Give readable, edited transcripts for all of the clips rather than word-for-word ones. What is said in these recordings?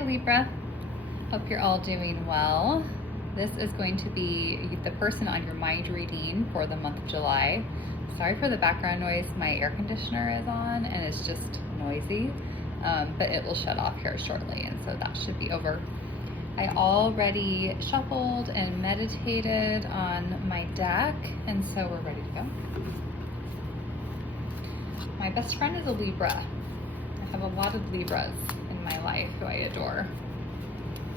Hi Libra, hope you're all doing well. This is going to be the person on your mind reading for the month of July. Sorry for the background noise, my air conditioner is on and it's just noisy, but it will shut off here shortly, and so that should be over. I already shuffled and meditated on my deck, and so we're ready to go. My best friend is a Libra. I have a lot of Libras in my life who I adore.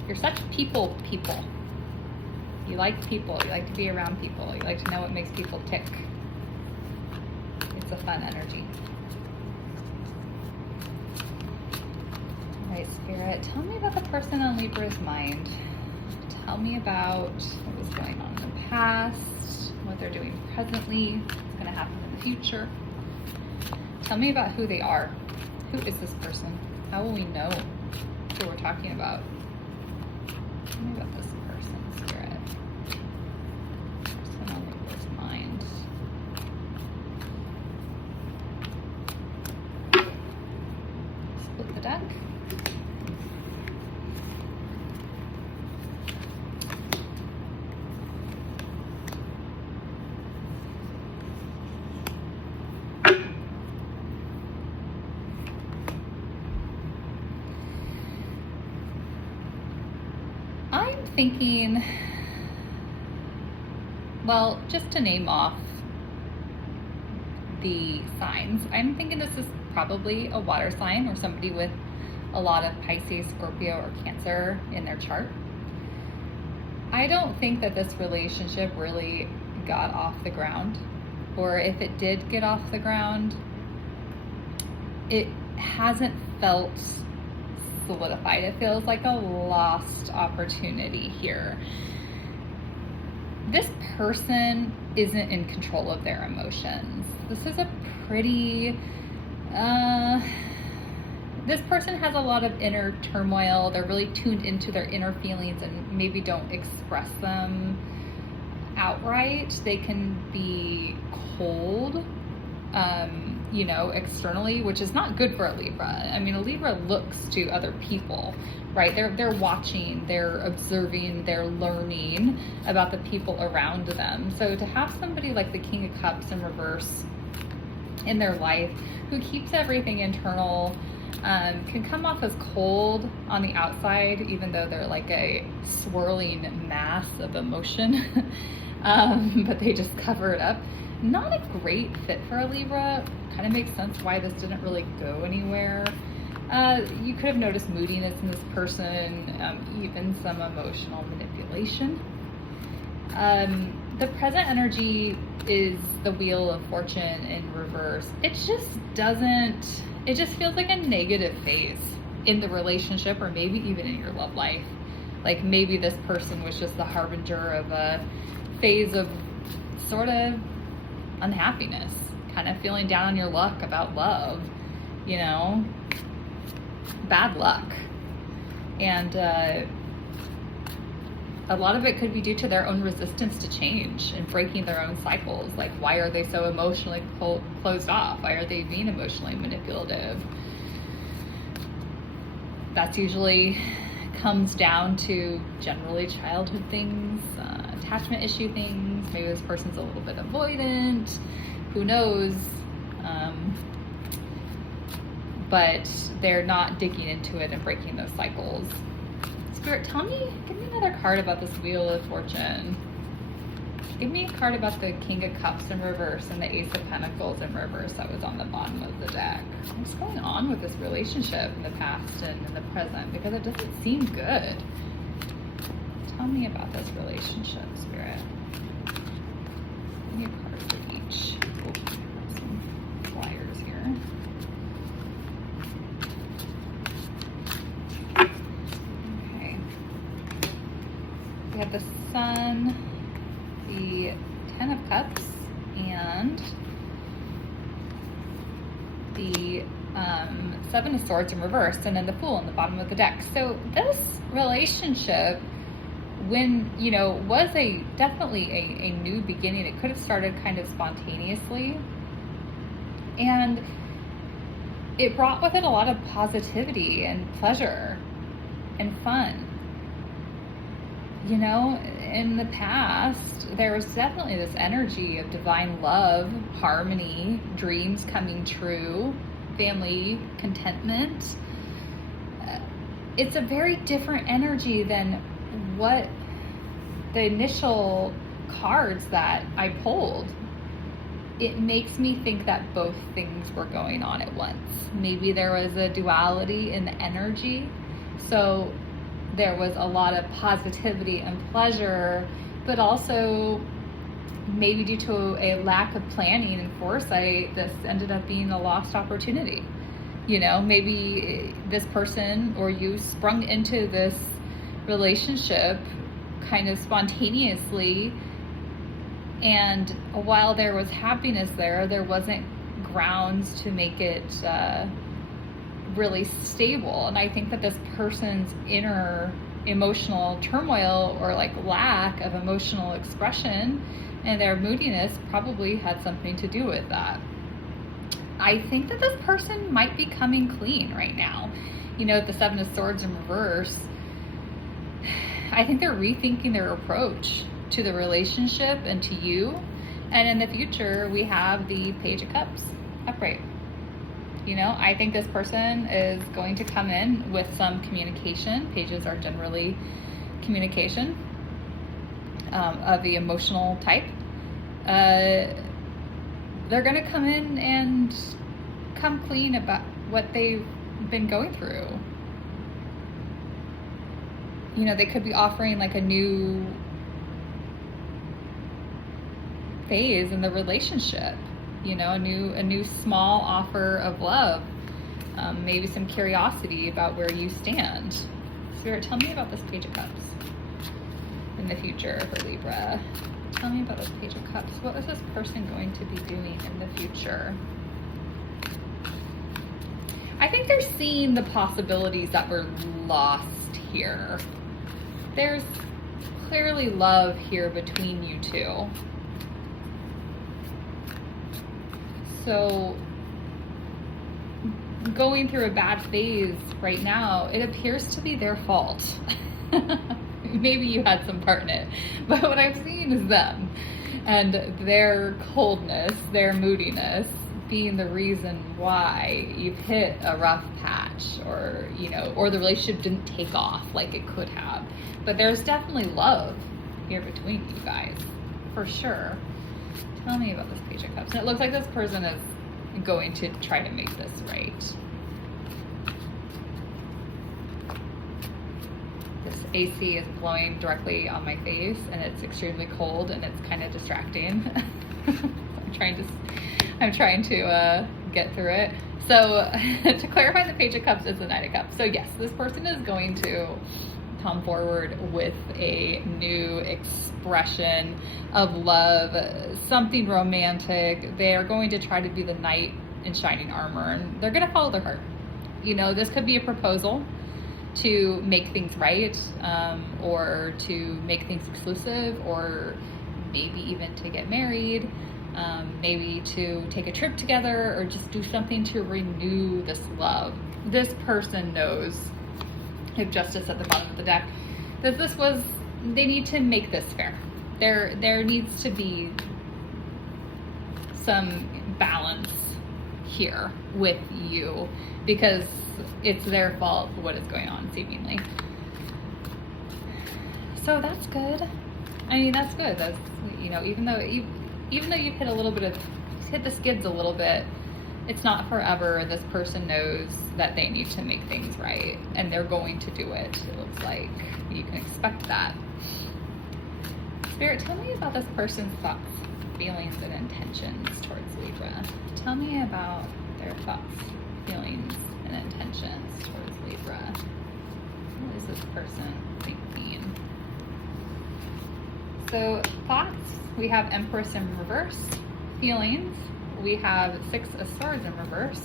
You're such people. You like people, you like to be around people, you like to know what makes people tick. It's a fun energy. All right, Spirit, tell me about the person on Libra's mind. Tell me about what was going on in the past, what they're doing presently, what's going to happen in the future. Tell me about who they are. Who is this person? How will we know who we're talking about? Tell me about this person, Spirit. Person on Libra's mind. Split the deck. I'm thinking, well, just to name off the signs, I'm thinking this is probably a water sign or somebody with a lot of Pisces, Scorpio, or Cancer in their chart. I don't think that this relationship really got off the ground, or if it did get off the ground, it hasn't felt solidified. It feels like a lost opportunity here. This person isn't in control of their emotions. This is a pretty, this person has a lot of inner turmoil. They're really tuned into their inner feelings and maybe don't express them outright. They can be cold, externally, which is not good for a Libra. I mean, a Libra looks to other people, right? They're watching, they're observing, they're learning about the people around them. So to have somebody like the King of Cups in reverse in their life who keeps everything internal, can come off as cold on the outside, even though they're like a swirling mass of emotion, but they just cover it up. Not a great fit for a Libra. Kind of makes sense why this didn't really go anywhere. You could have noticed moodiness in this person, even some emotional manipulation. The present energy is the Wheel of Fortune in reverse. It just feels like a negative phase in the relationship, or maybe even in your love life. Like maybe this person was just the harbinger of a phase of sort of unhappiness, kind of feeling down on your luck about love, bad luck. And a lot of it could be due to their own resistance to change and breaking their own cycles. Like, why are they so emotionally closed off? Why are they being emotionally manipulative? That's usually comes down to generally childhood things, attachment issue things. Maybe this person's a little bit avoidant, who knows, but they're not digging into it and breaking those cycles. Spirit, give me another card about this Wheel of Fortune. Give me a card about the King of Cups in reverse and the Ace of Pentacles in reverse that was on the bottom of the deck. What's going on with this relationship in the past and in the present? Because it doesn't seem good. Tell me about this relationship, Spirit. Give me a card for each. Oh, I've got some flyers here. Okay. We have the Sun, the Ten of Cups, and the Seven of Swords in reverse, and then the Fool in the bottom of the deck. So this relationship, when, was definitely a new beginning. It could have started kind of spontaneously, and it brought with it a lot of positivity and pleasure. and fun. You know, in the past, there was definitely this energy of divine love, harmony, dreams coming true, family contentment. It's a very different energy than what the initial cards that I pulled. It makes me think that both things were going on at once. Maybe there was a duality in the energy. So there was a lot of positivity and pleasure, but also maybe due to a lack of planning and foresight, this ended up being a lost opportunity. You know, maybe this person or you sprung into this relationship kind of spontaneously, and while there was happiness there wasn't grounds to make it really stable. And I think that this person's inner emotional turmoil or like lack of emotional expression and their moodiness probably had something to do with that. I think that this person might be coming clean right now. You know, the Seven of Swords in reverse, I think they're rethinking their approach to the relationship and to you. And in the future, we have the Page of Cups upright. You know, I think this person is going to come in with some communication. Pages are generally communication of the emotional type. They're going to come in and come clean about what they've been going through. You know, they could be offering like a new phase in the relationship. You know, a new small offer of love, maybe some curiosity about where you stand. Spirit, tell me about this Page of Cups in the future for Libra. Tell me about this Page of Cups. What is this person going to be doing in the future? I think they're seeing the possibilities that were lost here. There's clearly love here between you two. So going through a bad phase right now, it appears to be their fault. Maybe you had some part in it, but what I've seen is them and their coldness, their moodiness being the reason why you've hit a rough patch, or, you know, or the relationship didn't take off like it could have. But there's definitely love here between you guys, for sure. Tell me about this Page of Cups. And it looks like this person is going to try to make this right. This AC is blowing directly on my face and it's extremely cold and it's kind of distracting. I'm trying to get through it. So to clarify, the Page of Cups is the Knight of Cups. So yes, this person is going to come forward with a new expression of love, something romantic. They are going to try to be the knight in shining armor, and they're going to follow their heart. You know, this could be a proposal to make things right, or to make things exclusive, or maybe even to get married, maybe to take a trip together, or just do something to renew this love. This person knows, if Justice at the bottom of the deck, that they need to make this fair. There needs to be some balance here with you, because it's their fault for what is going on, seemingly. So that's good. I mean, that's good. That's, you know, even though you've hit the skids a little bit, it's not forever. This person knows that they need to make things right, and they're going to do it. It looks like you can expect that. Spirit, tell me about this person's thoughts, feelings, and intentions towards Libra. Tell me about their thoughts, feelings, and intentions towards Libra. What is this person thinking? So thoughts, we have Empress in reverse. Feelings, we have Six of Swords in reverse.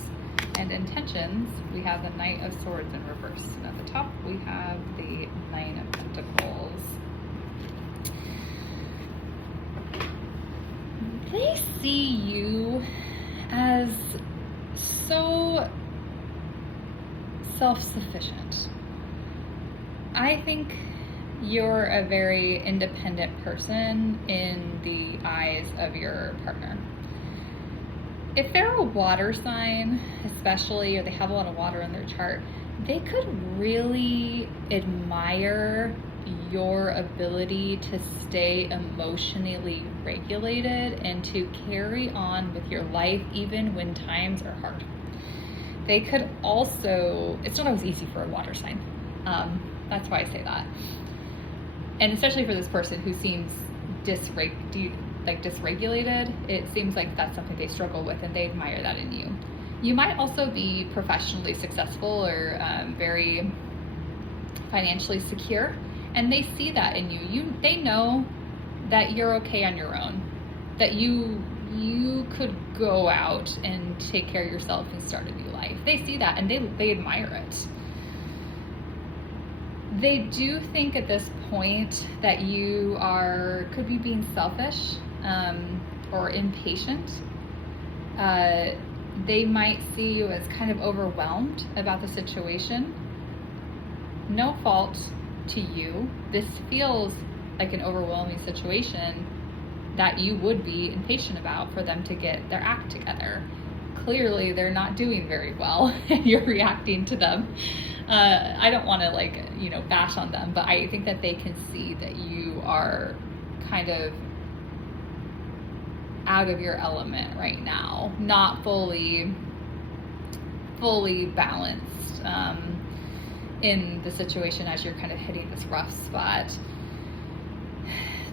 And intentions, we have the Knight of Swords in reverse. And at the top, we have the Nine of Pentacles. They see you as so self-sufficient. I think you're a very independent person in the eyes of your partner. If they're a water sign, especially, or they have a lot of water in their chart, they could really admire your ability to stay emotionally regulated and to carry on with your life even when times are hard. They could also, it's not always easy for a water sign. That's why I say that. And especially for this person who seems dysregulated, it seems like that's something they struggle with, and they admire that in you. You might also be professionally successful or very financially secure, and they see that in you. They know that you're okay on your own, that you could go out and take care of yourself and start a new life. They see that and they admire it. They do think at this point that you could be being selfish or impatient. They might see you as kind of overwhelmed about the situation. No fault to you. This feels like an overwhelming situation that you would be impatient about for them to get their act together. Clearly, they're not doing very well. You're reacting to them. I don't want to bash on them, but I think that they can see that you are kind of out of your element right now, not fully balanced in the situation as you're kind of hitting this rough spot.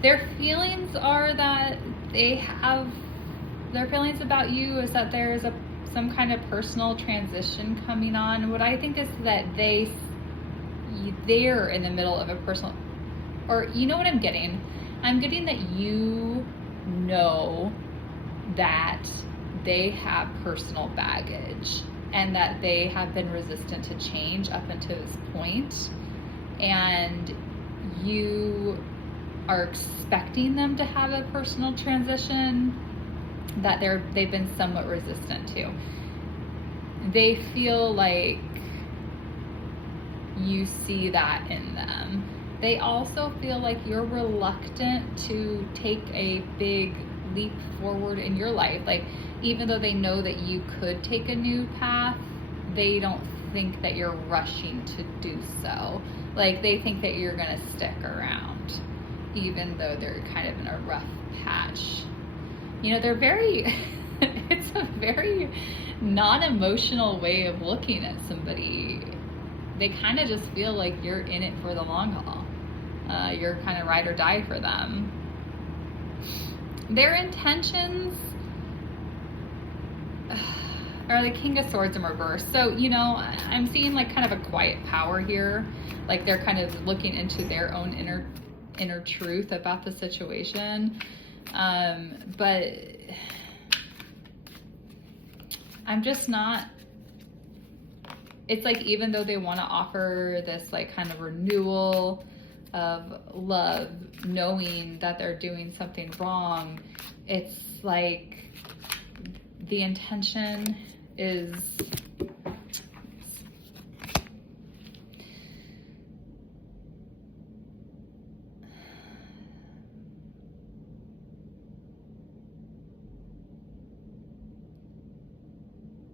Their feelings are that their feelings about you is that there's some kind of personal transition coming on. What I think is that they're in the middle of a personal, or you know what I'm getting? I'm getting that you know that they have personal baggage and that they have been resistant to change up until this point, and you are expecting them to have a personal transition that they've been somewhat resistant to. They feel like you see that in them. They also feel like you're reluctant to take a big leap forward in your life. Like, even though they know that you could take a new path, they don't think that you're rushing to do so. Like, they think that you're gonna stick around, even though they're kind of in a rough patch. They're very, it's a very non-emotional way of looking at somebody. They kind of just feel like you're in it for the long haul. You're kind of ride or die for them. Their intentions are the King of Swords in reverse. So, I'm seeing like kind of a quiet power here. Like, they're kind of looking into their own inner truth about the situation. But I'm just not, it's like, even though they want to offer this like kind of renewal of love, knowing that they're doing something wrong, it's like the intention is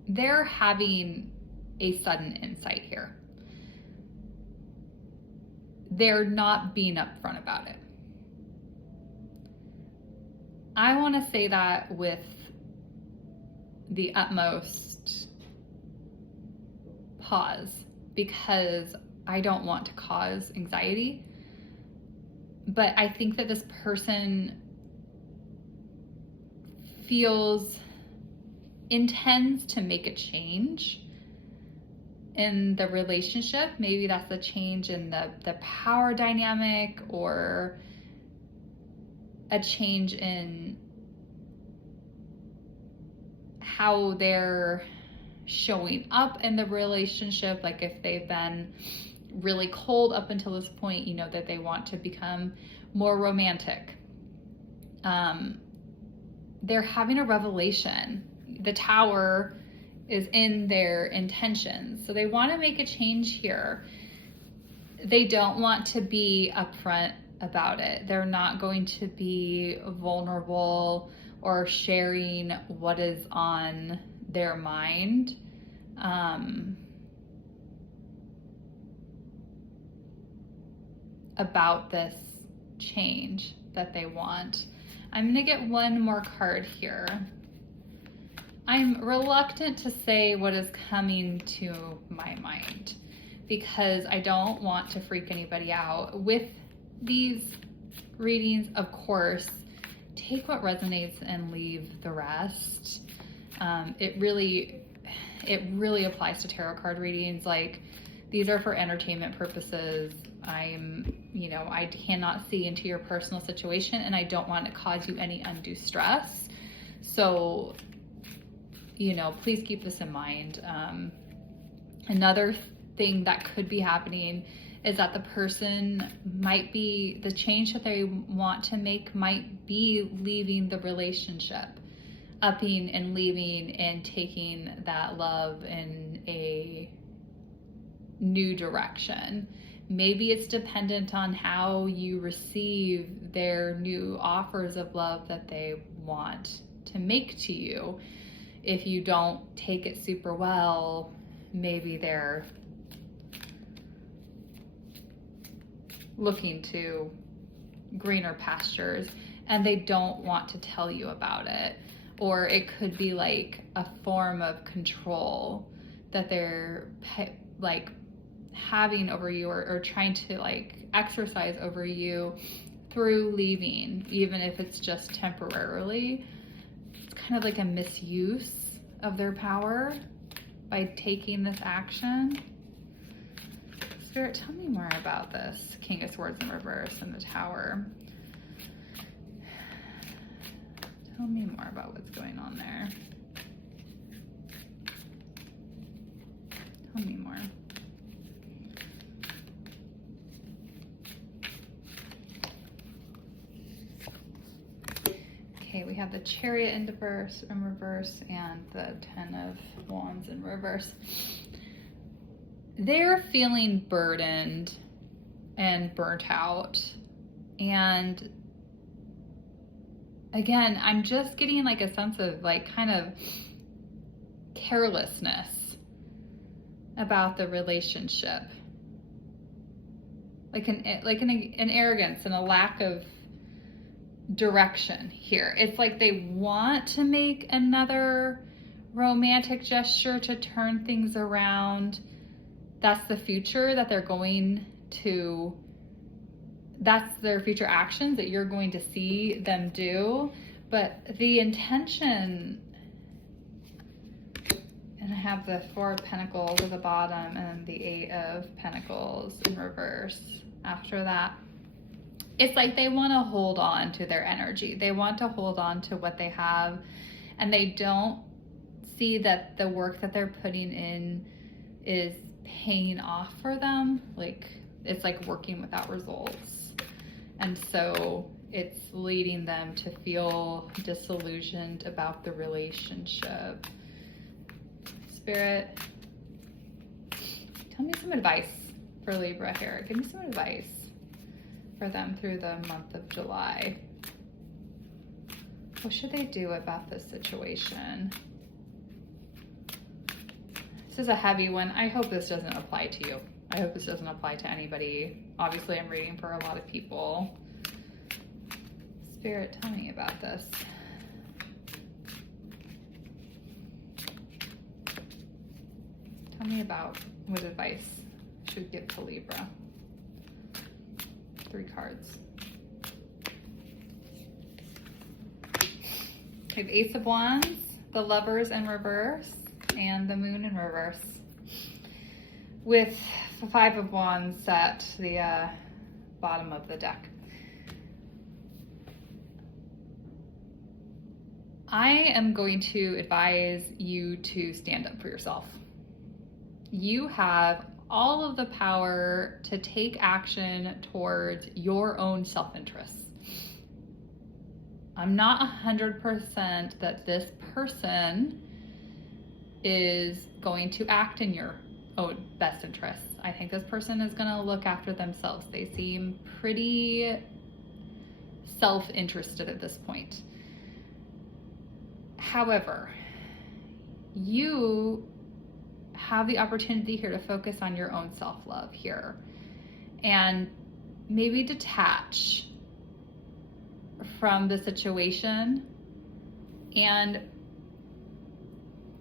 they're having a sudden insight here. They're not being upfront about it. I want to say that with the utmost pause, because I don't want to cause anxiety. But I think that this person intends to make a change in the relationship. Maybe that's a change in the power dynamic, or a change in how they're showing up in the relationship. Like, if they've been really cold up until this point, that they want to become more romantic. They're having a revelation. The Tower is in their intentions. So they want to make a change here. They don't want to be upfront about it. They're not going to be vulnerable or sharing what is on their mind. About this change that they want. I'm going to get one more card here. I'm reluctant to say what is coming to my mind because I don't want to freak anybody out. With these readings, of course, take what resonates and leave the rest. It really applies to tarot card readings. Like, these are for entertainment purposes. I cannot see into your personal situation, and I don't want to cause you any undue stress. So, please keep this in mind. Another thing that could be happening is that the person the change that they want to make might be leaving the relationship, upping and leaving and taking that love in a new direction. Maybe it's dependent on how you receive their new offers of love that they want to make to you. If you don't take it super well, maybe they're looking to greener pastures and they don't want to tell you about it. Or it could be like a form of control that they're like having over you, or trying to like exercise over you through leaving, even if it's just temporarily. It's kind of like a misuse of their power by taking this action. Spirit, tell me more about this. King of Swords in reverse and the Tower. Tell me more about what's going on there. Tell me more. Okay, we have the Chariot in reverse and the Ten of Wands in reverse. They're feeling burdened and burnt out. And again, I'm just getting like a sense of like kind of carelessness about the relationship. Like an arrogance and a lack of direction here. It's like they want to make another romantic gesture to turn things around. That's the future that they're going to, that's their future actions that you're going to see them do. But the intention, and I have the Four of Pentacles at the bottom and the Eight of Pentacles in reverse after that. It's like they want to hold on to their energy. They want to hold on to what they have, and they don't see that the work that they're putting in is paying off for them. Like, it's like working without results. And so it's leading them to feel disillusioned about the relationship. Spirit, tell me some advice for Libra here. Give me some advice for them through the month of July. What should they do about this situation? This is a heavy one. I hope this doesn't apply to you. I hope this doesn't apply to anybody. Obviously, I'm reading for a lot of people. Spirit, tell me about this. Tell me about what advice I should give to Libra. 3 cards. We have Ace of Wands, the Lovers in reverse, and the Moon in reverse, with the 5 of Wands at the bottom of the deck. I am going to advise you to stand up for yourself. You have all of the power to take action towards your own self-interest. I'm not 100% that this person is going to act in your best interests. I think this person is going to look after themselves. They seem pretty self-interested at this point. However, you have the opportunity here to focus on your own self-love here and maybe detach from the situation and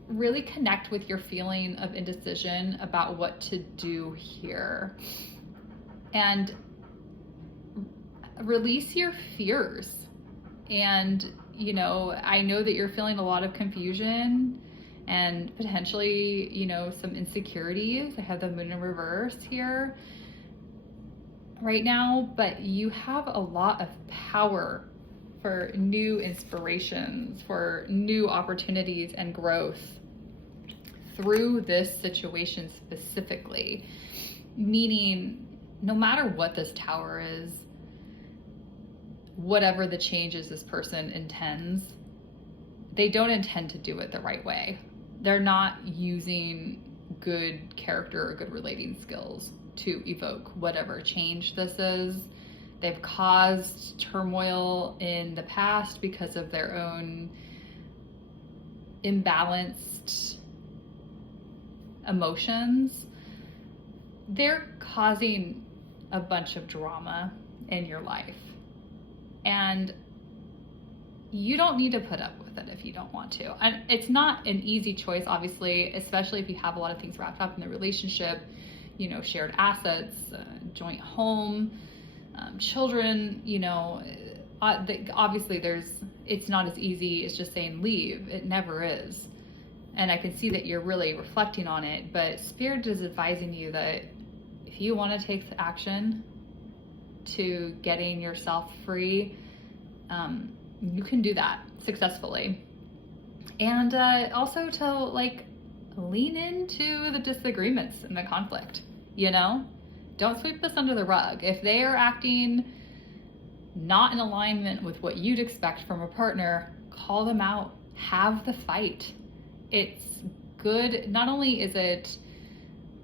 really connect with your feeling of indecision about what to do here, and release your fears. And I know that you're feeling a lot of confusion and potentially some insecurities. I have the moon in reverse here right now, but you have a lot of power for new inspirations, for new opportunities and growth through this situation specifically. Meaning, no matter what this tower is, whatever the changes this person intends, they don't intend to do it the right way. They're not using good character or good relating skills to evoke whatever change this is. They've caused turmoil in the past because of their own imbalanced emotions. They're causing a bunch of drama in your life. And you don't need to put up with it if you don't want to. And it's not an easy choice, obviously, especially if you have a lot of things wrapped up in the relationship, shared assets, joint home, children, obviously it's not as easy as just saying leave. It never is. And I can see that you're really reflecting on it, but Spirit is advising you that if you want to take action to getting yourself free, you can do that successfully. And also to lean into the disagreements and the conflict, Don't sweep this under the rug. If they are acting not in alignment with what you'd expect from a partner, call them out, have the fight. It's good. Not only is it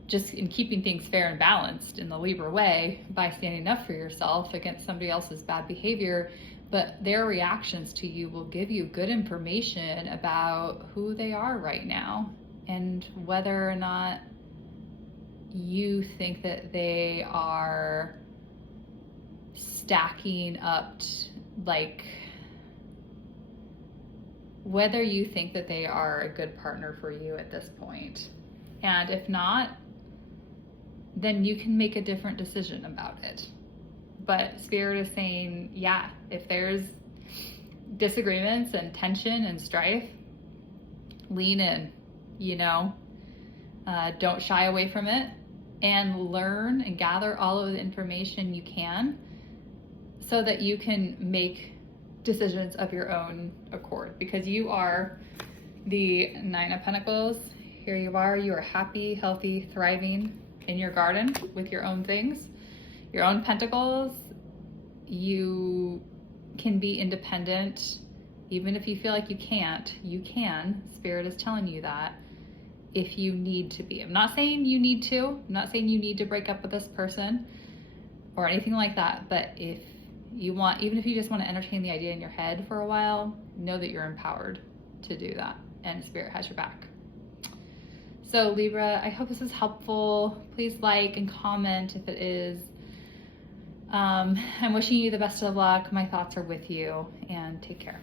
just in keeping things fair and balanced in the Libra way by standing up for yourself against somebody else's bad behavior, but their reactions to you will give you good information about who they are right now and whether or not you think that they are stacking up, whether you think that they are a good partner for you at this point. And if not, then you can make a different decision about it. But Spirit is saying, yeah, if there's disagreements and tension and strife, lean in, don't shy away from it, and learn and gather all of the information you can so that you can make decisions of your own accord, because you are the Nine of Pentacles. Here you are happy, healthy, thriving in your garden with your own things, your own pentacles. You can be independent. Even if you feel like you can't, you can. Spirit is telling you that if you need to be. I'm not saying you need to. I'm not saying you need to break up with this person or anything like that. But if you want, even if you just want to entertain the idea in your head for a while, know that you're empowered to do that, and Spirit has your back. So Libra, I hope this is helpful. Please like and comment if it is. I'm wishing you the best of luck. My thoughts are with you, and take care.